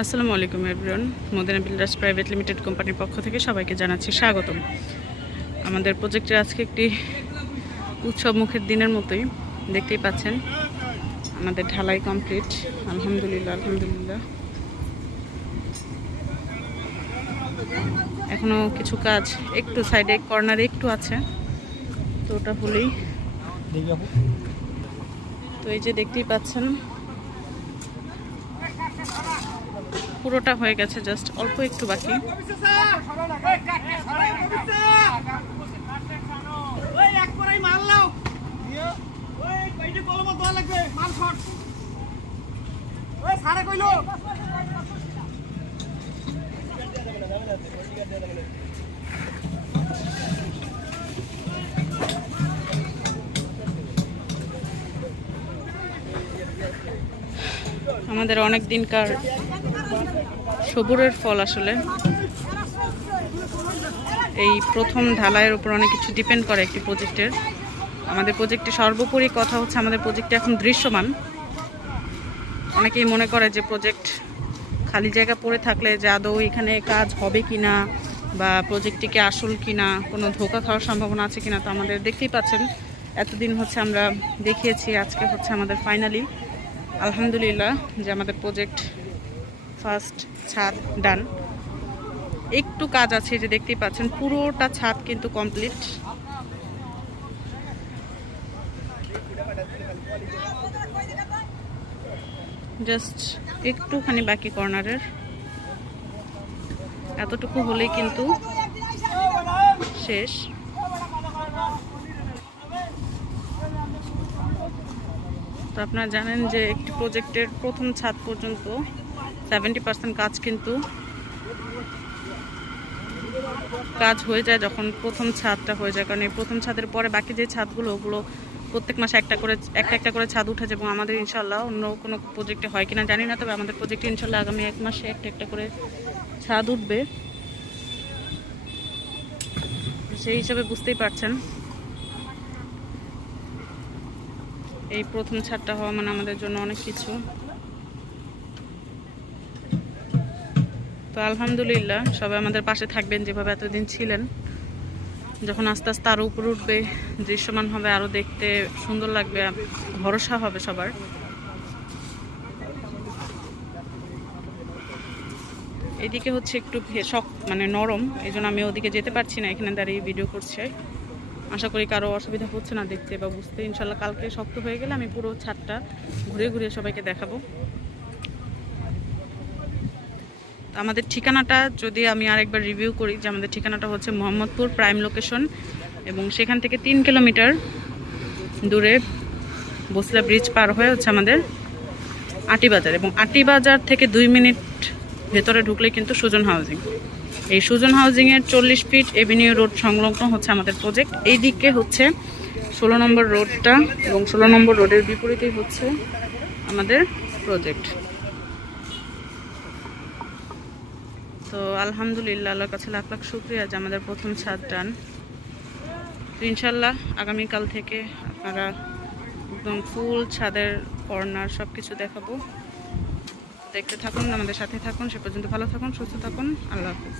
আসসালামু আলাইকুম everyone. Madina builders private limited কোম্পানির পক্ষ থেকে সবাইকে জানাচ্ছি স্বাগতম। আমাদের প্রজেক্টের আজকে একটি উৎসব মুখের দিনের মতোই, দেখতেই পাচ্ছেন আমাদের ঢালাই কমপ্লিট। আলহামদুলিল্লাহ আলহামদুলিল্লাহ। এখনও কিছু কাজ একটু সাইডে কর্নারে একটু আছে, তো ওটা হলেই তো এই যে দেখতেই পাচ্ছেন পুরোটা হয়ে গেছে, জাস্ট অল্প একটু বাকি। আমাদের অনেক দিনকার সবুরের ফল আসলে। এই প্রথম ঢালাইয়ের উপর অনেক কিছু ডিপেন্ড করে একটি প্রজেক্টের। আমাদের প্রজেক্টে সর্বোপরি কথা হচ্ছে আমাদের প্রজেক্টে এখন দৃশ্যমান। অনেকেই মনে করে যে প্রজেক্ট খালি জায়গা পড়ে থাকলে যে আদৌ এখানে কাজ হবে কিনা বা প্রজেক্টটিকে আসল কিনা, কোনো ধোঁকা খাওয়ার সম্ভাবনা আছে কিনা। তো আমাদের দেখতেই পাচ্ছেন এতদিন হচ্ছে আমরা দেখিয়েছি, আজকে হচ্ছে আমাদের ফাইনালি আলহামদুলিল্লাহ যে আমাদের প্রজেক্ট ফার্স্ট ছাদ ডান। একটু কাজ আছে, যে দেখতেই পাচ্ছেন পুরোটা ছাদ কিন্তু কমপ্লিট। জাস্ট একটুখানি বাকি কর্নারের, এতটুকু হলেই কিন্তু শেষ। তো আপনারা জানেন যে একটি প্রজেক্টের প্রথম ছাদ পর্যন্ত 70% কাজ কিন্তু কাজ হয়ে যায় যখন প্রথম ছাদটা হয়ে যায়। কারণ এই প্রথম ছাদের পরে বাকি যে ছাদগুলো, ওগুলো প্রত্যেক মাসে একটা করে ছাদ উঠেছে। এবং আমাদের ইনশাল্লাহ অন্য কোনো প্রজেক্টে হয় কিনা জানি না, তবে আমাদের প্রজেক্টে ইনশাল্লাহ আগামী এক মাসে একটা করে ছাদ উঠবে। সেই হিসাবে বুঝতেই পারছেন এই প্রথম ছাদটা হওয়া মানে আমাদের জন্য অনেক কিছু। তো আলহামদুলিল্লাহ সবাই আমাদের পাশে থাকবেন যেভাবে এতদিন ছিলেন। যখন আস্তে আস্তে আরও উপরে উঠবে, দৃশ্যমান হবে, আরও দেখতে সুন্দর লাগবে, ভরসা হবে সবার। এদিকে হচ্ছে একটু মানে নরম, এই জন্য আমি ওদিকে যেতে পারছি না, এখানে দাঁড়িয়ে ভিডিও করছে। আশা করি কারো অসুবিধা হচ্ছে না দেখতে বা বুঝতে। ইনশাল্লাহ কালকে শক্ত হয়ে গেলে আমি পুরো ছাদটা ঘুরে ঘুরে সবাইকে দেখাবো। আমাদের ঠিকানাটা যদি আমি আরেকবার রিভিউ করি, যে আমাদের ঠিকানাটা হচ্ছে মোহাম্মদপুর প্রাইম লোকেশন, এবং সেখান থেকে 3 কিলোমিটার দূরে বসলা ব্রিজ পার হয়ে হচ্ছে আমাদের আটি বাজার, এবং আটি বাজার থেকে 2 মিনিট ভেতরে ঢুকলে কিন্তু সুজন হাউজিং। এই সুজন হাউজিংয়ের 40 ফিট এভিনিউ রোড সংলগ্ন হচ্ছে আমাদের প্রজেক্ট। এই দিকে হচ্ছে 16 নম্বর রোডটা, এবং 16 নম্বর রোডের বিপরীতেই হচ্ছে আমাদের প্রজেক্ট। তো আলহামদুলিল্লাহ, আল্লাহর কাছে লাখ লাখ শুকরিয়া যে আমাদের প্রথম ছাদ ডান। তো ইনশাল্লাহ আগামীকাল থেকে আপনারা একদম ফুল ছাদের কর্নার সব কিছু দেখাবো। দেখতে থাকুন, আমাদের সাথে থাকুন। সে পর্যন্ত ভালো থাকুন, সুস্থ থাকুন। আল্লাহ হাফিজ।